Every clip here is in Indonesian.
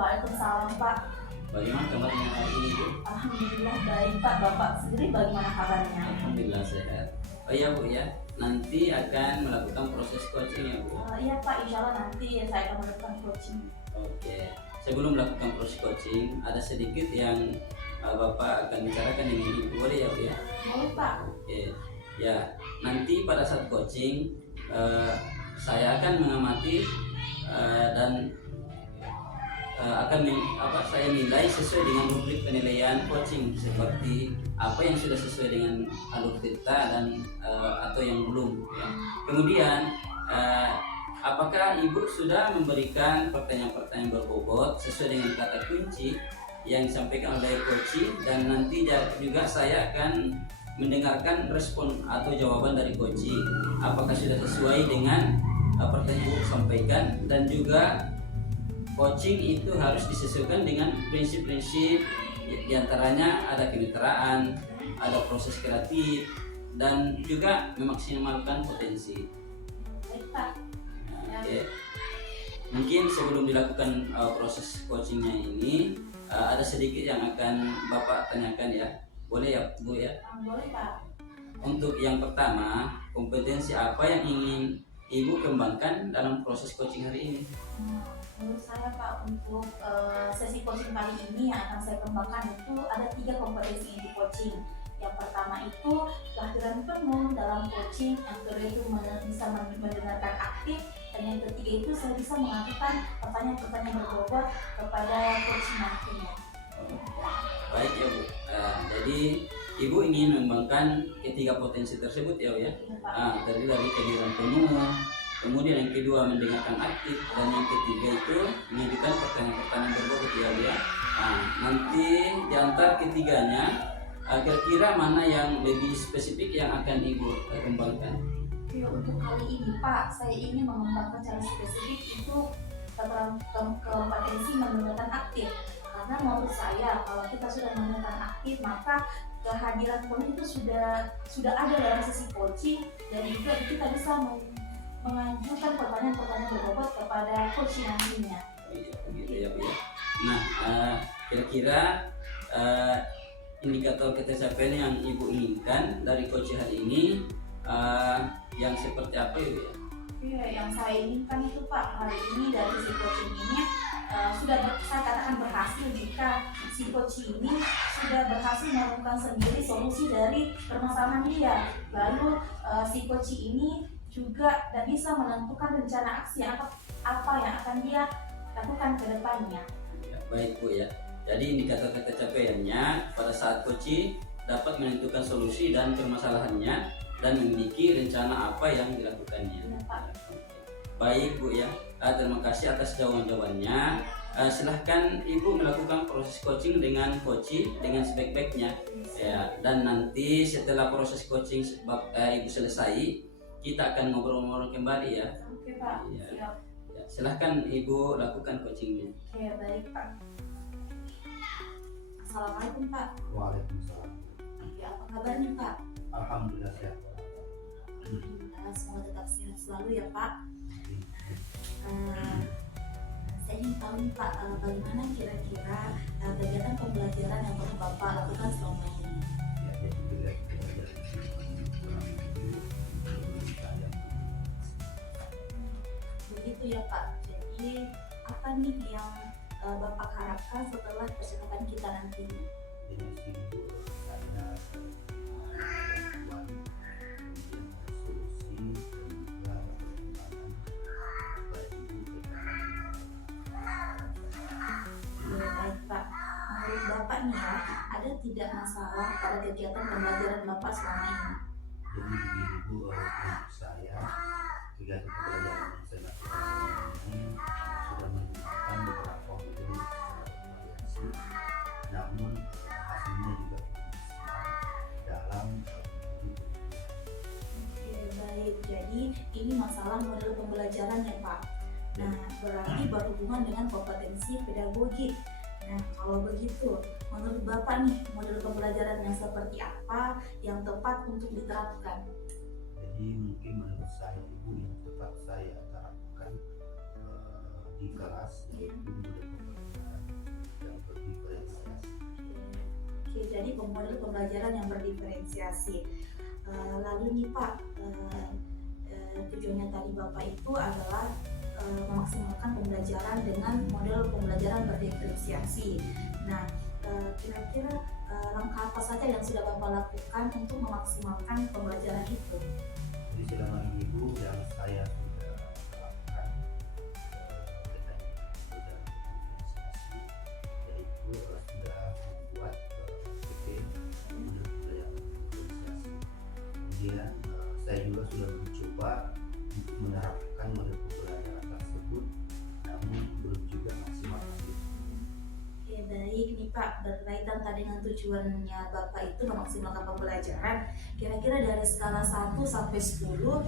Waalaikumsalam Pak. Bagaimana kabarnya hari ini, Bu? Alhamdulillah baik Pak. Bapak sendiri bagaimana kabarnya? Alhamdulillah sehat. Oh iya, Bu ya. Nanti akan melakukan proses coaching ya, Bu. Iya Pak, insya Allah nanti saya akan melakukan coaching. Oke. Sebelum melakukan proses coaching, ada sedikit yang Bapak akan bicarakan dengan Ibu. Boleh ya, Bu ya? Boleh Pak. Oke. Ya, nanti pada saat coaching saya akan mengamati dan saya nilai sesuai dengan rubrik penilaian coaching, seperti apa yang sudah sesuai dengan alur cerita dan atau yang belum ya. Kemudian apakah Ibu sudah memberikan pertanyaan-pertanyaan berbobot sesuai dengan kata kunci yang disampaikan oleh coach, dan nanti juga saya akan mendengarkan respon atau jawaban dari coach, apakah sudah sesuai dengan pertanyaan yang Ibu sampaikan. Dan juga coaching itu harus disesuaikan dengan prinsip-prinsip, diantaranya ada kemitraan, ada proses kreatif, dan juga memaksimalkan potensi. Baik Pak. Oke. Mungkin sebelum dilakukan proses coachingnya ini ada sedikit yang akan Bapak tanyakan ya. Boleh ya, Bu ya? Boleh Pak. Untuk yang pertama, kompetensi apa yang ingin Ibu kembangkan dalam proses coaching hari ini? Menurut saya Pak, untuk sesi coaching kali ini yang akan saya kembangkan itu ada 3 kompetensi di coaching. Yang pertama itu kehadiran penuh dalam coaching, yang kedua itu bisa mendengarkan aktif, dan yang ketiga itu saya bisa mengajukan pertanyaan-pertanyaan berbobot kepada coaching nantinya. Baik ya, Bu. Jadi Ibu ingin mengembangkan ketiga potensi tersebut ya, Bu ya. Terdiri dari kehadiran penuh, kemudian yang kedua mendengarkan aktif, dan yang ketiga itu mengajukan pertanyaan-pertanyaan berbobot ya, Bu ya. Nanti di antara ketiganya kira-kira mana yang lebih spesifik yang akan Ibu kembangkan? Ya, untuk kali ini Pak, saya ingin mengembangkan cara spesifik itu kompetensi mendengarkan aktif. Karena menurut saya kalau kita sudah mendengarkan aktif, maka kehadiran penuh itu sudah ada dalam sesi coaching, dan juga kita bisa mengajukan pertanyaan-pertanyaan berbobot kepada coach nantinya. Iya, begitu ya, Bu ya. Nah, kira-kira indikator ketercapaian yang Ibu inginkan dari coach hari ini yang seperti apa ya, Bu ya? Iya, yang saya inginkan itu Pak, hari ini dari si coaching ini saya katakan berhasil jika si coach ini sudah berhasil menemukan sendiri solusi dari permasalahan dia. Lalu si coach ini juga bisa menentukan rencana aksi apa yang akan dia lakukan ke depannya. Ya, baik Bu ya. Jadi indikator ketercapaiannya pada saat coach dapat menentukan solusi dan permasalahannya dan memiliki rencana apa yang dilakukannya. Ya, Pak. Baik Bu ya. Terima kasih atas jawabannya. Silahkan Ibu melakukan proses coaching dengan coach dengan sebaik-baiknya ya. Dan nanti setelah proses coaching Ibu selesai, kita akan ngobrol-ngobrol kembali ya. Oke Pak. Ya. Siap. Ya, silahkan Ibu lakukan coachingnya. Oke, baik Pak. Assalamualaikum Pak. Waalaikumsalam. Ya, apa kabarnya Pak? Alhamdulillah sehat. Alhamdulillah, semoga tetap sehat selalu ya Pak. Saya ingin tahu nih Pak, bagaimana kira-kira kegiatan pembelajaran yang pernah Bapak lakukan selama ini? Ya, jadi belajar kurang lebih Begitu ya Pak. Jadi apa nih yang Bapak harapkan setelah percakapan kita nanti? jadi sibuk saya bantuan, kemudian solusi dan juga perkembangan bagi Ya, baik Pak. Menurut Bapak nih ya, ada tidak masalah pada kegiatan pembelajaran Bapak selama ini? jadi begini Bu, untuk saya kegiatan pembelajaran yang saya lakukan ini sudah menggunakan beberapa metode secara bervariasi, namun hasilnya juga maksimal dalam Oke, baik. Jadi ini masalah model pembelajaran ya Pak. Nah, berarti berhubungan dengan kompetensi pedagogik. Nah, kalau begitu, menurut Bapak nih, model pembelajaran yang seperti apa yang tepat untuk diterapkan? Jadi mungkin menurut saya Ibu yang tepat saya terapkan di kelas yaitu model pembelajaran Oke, jadi model pembelajaran yang berdiferensiasi. Lalu nih Pak, tujuannya tadi Bapak itu adalah memaksimalkan pembelajaran dengan model pembelajaran berdiferensiasi. Nah, kira-kira langkah apa saja yang sudah Bapak lakukan untuk memaksimalkan pembelajaran itu? Jadi selama ini Bu yang saya sudah lakukan terkait dengan diferensiasi, yaitu sudah membuat PT model pembelajaran diferensiasi. Kemudian saya juga sudah mencoba untuk menerapkan model pembelajaran tersebut, namun belum juga maksimal. Oke, baik nih Pak, berkaitan tadi dengan tujuannya Bapak itu memaksimalkan pembelajaran, kira-kira dari skala 1 sampai 10,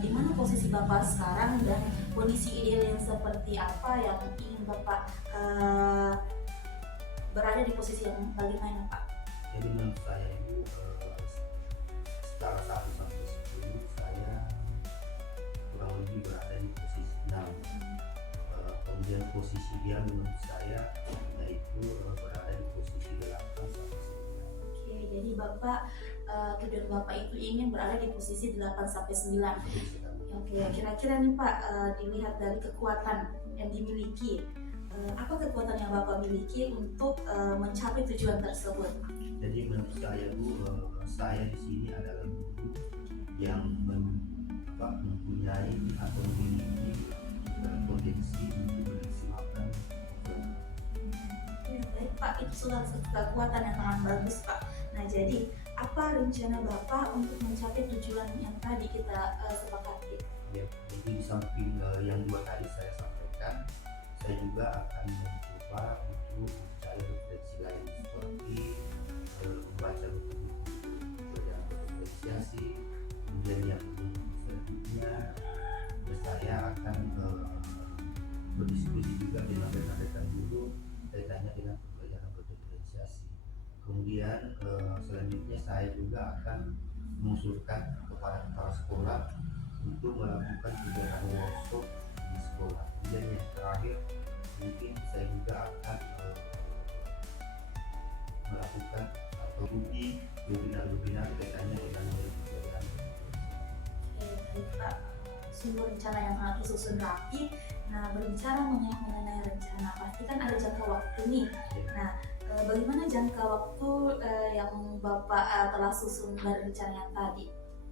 di mana posisi Bapak sekarang dan kondisi ideal yang seperti apa yang ingin Bapak berada di posisi yang bagaimana Pak? Jadi menurut saya itu skala 1 sampai 10 saya kurang lebih berada di posisi 6. Kemudian posisi dia menurut saya yaitu berada di posisi 8 sampai 9. Oke, jadi Bapak tujuan Bapak itu ingin berada di posisi 8 sampai 9. Oke, kira-kira nih Pak, dilihat dari kekuatan yang dimiliki, apa kekuatan yang Bapak miliki untuk mencapai tujuan tersebut? Jadi menurut saya Bu, saya di sini adalah guru yang mempunyai atau memiliki potensi untuk memaksimalkan. Baik Pak, itu sudah kekuatan yang sangat bagus Pak. Nah, jadi apa rencana Bapak untuk mencapai tujuan yang tadi kita sepakati? Ya, jadi di samping yang dua tadi saya sampaikan, saya juga akan mencoba untuk mencari refleksi lain seperti membaca buku-buku yang berdiferensiasi. Kemudian yang selanjutnya saya akan berdiskusi juga dengan rekan-rekan guru kaitannya dengan pembelajaran berdiferensiasi. Kemudian selanjutnya saya juga akan mengusulkan kepada kepala sekolah untuk melakukan kegiatan workshop di sekolah. Kemudian yang terakhir mungkin saya juga akan melakukan atau webinar kaitannya dengan pembelajaran. Baik Pak, sungguh rencana yang sangat tersusun rapi. Nah, berbicara mengenai rencana, pasti kan ada jangka waktu nih. Nah, bagaimana jangka waktu yang Bapak telah susun dari rencana yang tadi?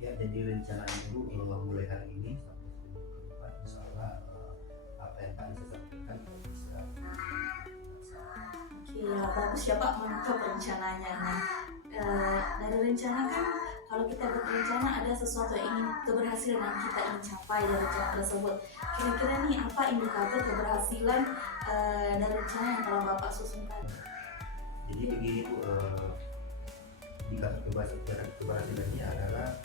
Ya, jadi rencana Ibu mulai hari ini sampai seminggu ke depan, insya Allah apa yang tadi saya sampaikan bisa. Oke, ya bagus ya Pak, mantap rencananya. Nah, dari rencana kan kalau kita berencana ada sesuatu yang ingin keberhasilan yang kita ingin capai dari rencana tersebut. Kira-kira nih apa indikator keberhasilan dari rencana yang telah Bapak susun tadi? Jadi begini Bu, indikator keberhasilannya adalah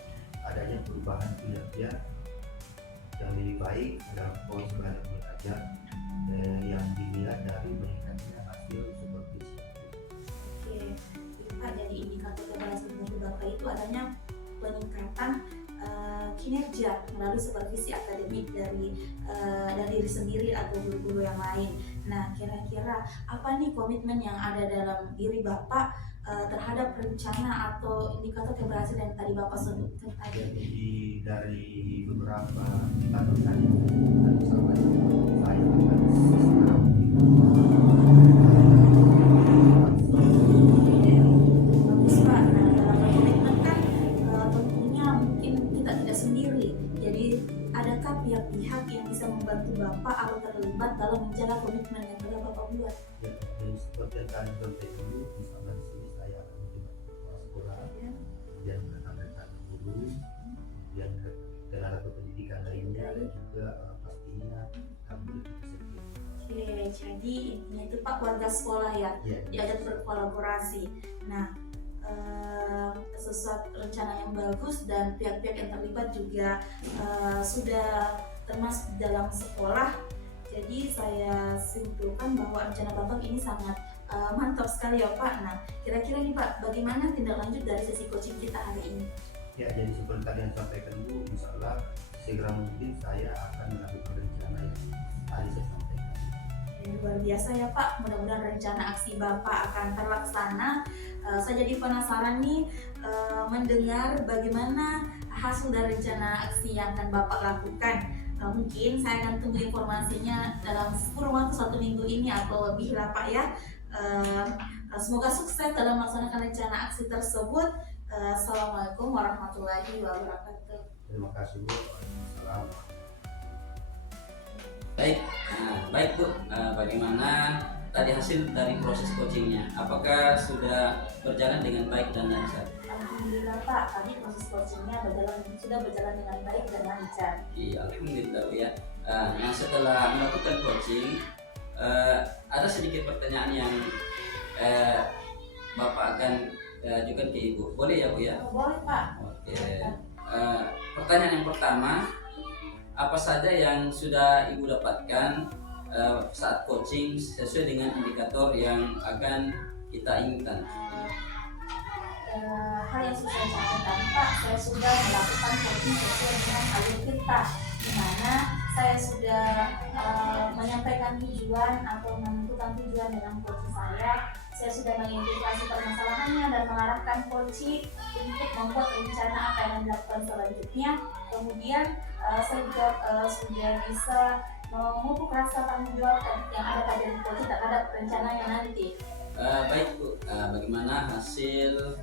adanya perubahan kinerja yang lebih baik dalam poin 90 derajat yang dilihat dari meningkatnya hasil supervisi. Oke, Pak, jadi indikator keberhasilan dari Bapak itu adanya peningkatan kinerja melalui supervisi akademik dari diri sendiri atau guru-guru yang lain. Nah, kira-kira apa nih komitmen yang ada dalam diri Bapak terhadap rencana atau indikator keberhasilan yang tadi Bapak sebutkan tadi? Jadi dari beberapa catatan yang tadi sampaikan, saya akan Bagus Pak. Nah, dalam komitmen kan tentunya mungkin kita tidak sendiri. Jadi adakah pihak-pihak yang bisa membantu Bapak atau terlibat dalam menjaga komitmen yang telah Bapak buat? Ya, jadi seperti yang tadi contoh dulu, misalnya di sini saya akan melibatkan kepala sekolah, kemudian rekan-rekan guru, kemudian tenaga kependidikan lainnya, dan juga pastinya kami sendiri. Oke, jadi intinya itu Pak warga sekolah ya, diajak berkolaborasi. Nah, sesuatu rencana yang bagus dan pihak-pihak yang terlibat juga sudah termasuk dalam sekolah. Jadi saya simpulkan bahwa rencana Bapak ini sangat mantap sekali ya Pak. Nah, kira-kira nih Pak, bagaimana tindak lanjut dari sesi coaching kita hari ini? Ya, jadi seperti tadi yang sampaikan Bu, insya Allah segera mungkin saya akan melakukan rencana yang tadi saya sampaikan. Luar biasa ya Pak, mudah-mudahan rencana aksi Bapak akan terlaksana Saya jadi penasaran nih mendengar bagaimana hasil dari rencana aksi yang akan Bapak lakukan. Mungkin saya akan tunggu informasinya dalam kurun waktu 1 minggu ini atau lebih lah Pak ya. Semoga sukses dalam melaksanakan rencana aksi tersebut. Assalamualaikum warahmatullahi wabarakatuh. Terima kasih Bu. Waalaikumsalam. Baik Bu, bagaimana tadi hasil dari proses coachingnya? Apakah sudah berjalan dengan baik dan lancar? Alhamdulillah Pak, tadi proses coachingnya sudah berjalan dengan baik dan lancar. Iya, alhamdulillah Bu ya. Nah, setelah melakukan coaching, ada sedikit pertanyaan yang Bapak akan ajukan ke Ibu. Boleh ya Bu ya? Boleh Pak. Oke. Pertanyaan yang pertama, apa saja yang sudah Ibu dapatkan saat coaching sesuai dengan indikator yang akan kita inginkan? Hal yang sudah saya sampaikan Pak, saya sudah melakukan coaching sesuai dengan alur kita, di mana saya sudah menyampaikan tujuan atau menentukan tujuan dengan coaching saya sudah mengidentifikasi permasalahannya dan mengarahkan coaching untuk membuat rencana apa yang dilakukan selanjutnya. Kemudian saya juga sudah bisa memupuk rasa tanggung jawab yang ada pada coaching terhadap rencananya nanti. Baik Bu, bagaimana hasil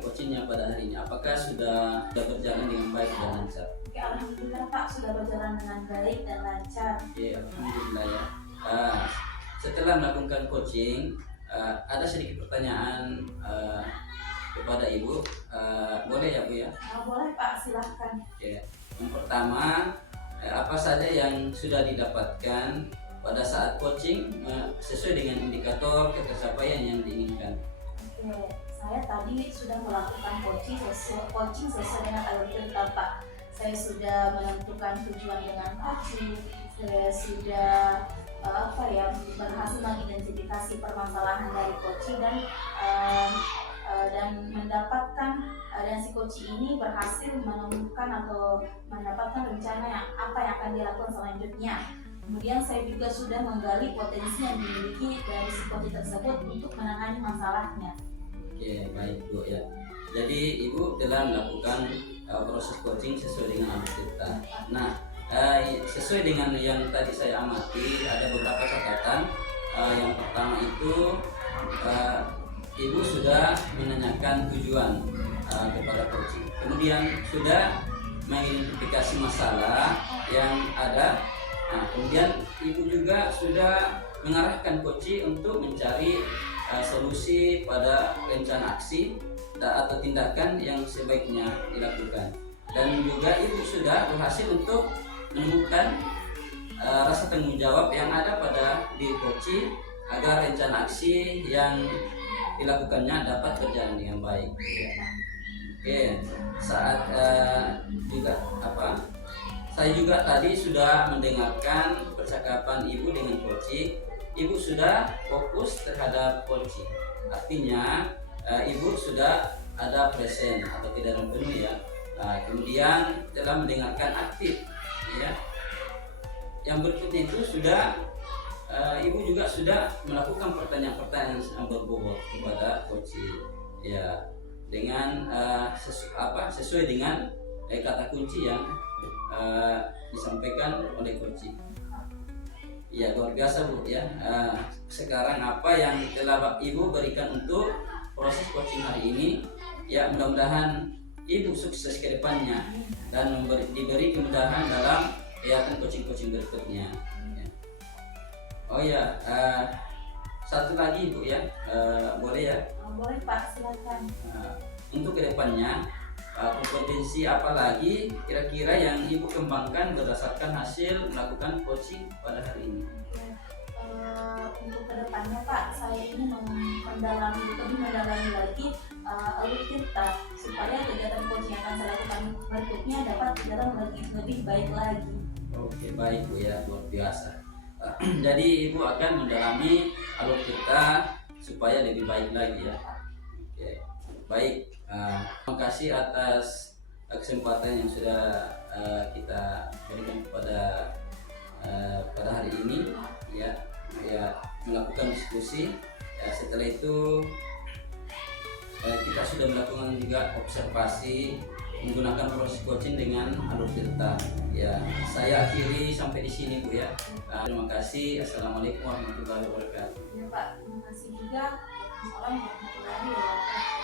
coachingnya pada hari ini? Apakah sudah berjalan dengan baik dan lancar? Oke, alhamdulillah Pak, sudah berjalan dengan baik dan lancar. Iya, alhamdulillah ya. Setelah melakukan coaching, ada sedikit pertanyaan kepada Ibu. Boleh ya Bu ya? Boleh Pak, silahkan. Ya. Yang pertama, apa saja yang sudah didapatkan pada saat coaching sesuai dengan indikator pencapaian yang diinginkan? Oke, saya tadi sudah melakukan coaching sesuai dengan alur cerita Pak. Saya sudah menentukan tujuan dengan coaching. Saya sudah berhasil mengidentifikasi permasalahan dari coaching dan mendapatkan dan si coaching ini berhasil menemukan atau mendapatkan rencana apa yang akan dilakukan selanjutnya. Kemudian saya juga sudah menggali potensi yang dimiliki dari si coaching tersebut untuk menangani masalahnya. Oke, baik Bu ya. Jadi Ibu telah melakukan proses coaching sesuai dengan alur cerita. Nah, sesuai dengan yang tadi saya amati, ada beberapa catatan. Yang pertama itu Ibu sudah menanyakan tujuan kepada coaching. Kemudian sudah mengidentifikasi masalah yang ada. Nah, kemudian Ibu juga sudah mengarahkan coaching untuk mencari solusi pada rencana aksi atau tindakan yang sebaiknya dilakukan. Dan juga Ibu sudah berhasil untuk menemukan rasa tanggung jawab yang ada pada diri coaching agar rencana aksi yang dilakukannya dapat berjalan dengan baik. Oke, saat saya juga tadi sudah mendengarkan percakapan Ibu dengan coaching. Ibu sudah fokus terhadap coaching, artinya Ibu sudah ada present atau tidak penuh ya. Kemudian telah mendengarkan aktif ya. Yang berikutnya itu sudah Ibu juga sudah melakukan pertanyaan-pertanyaan yang berbobot kepada coaching ya, dengan sesuai dengan kata kunci yang disampaikan oleh coaching. Ya, luar biasa Bu ya. Sekarang apa yang telah Ibu berikan untuk proses coaching hari ini ya, mudah-mudahan Ibu sukses ke depannya dan diberi kemudahan dalam kegiatan coaching berikutnya ya. Oh ya, satu lagi Bu ya, boleh ya? Boleh Pak, silakan. Untuk kedepannya kompetensi apa lagi kira-kira yang Ibu kembangkan berdasarkan hasil melakukan coaching pada hari ini? Untuk kedepannya Pak, saya ini mendalami lagi alur kita supaya kegiatan coaching yang akan saya lakukan berikutnya dapat berjalan lebih baik lagi. Oke, baik Bu ya, luar biasa. Jadi Ibu akan mendalami alur kita supaya lebih baik lagi ya. Oke, baik. Terima kasih atas kesempatan yang sudah kita berikan pada hari ini ya, melakukan diskusi ya. Setelah itu kita sudah melakukan juga observasi menggunakan proses coaching dengan alur delta. Ya, saya akhiri sampai di sini Bu ya. Terima kasih. Assalamualaikum warahmatullahi wabarakatuh. Ya Pak, terima kasih juga. Assalamualaikum warahmatullahi wabarakatuh.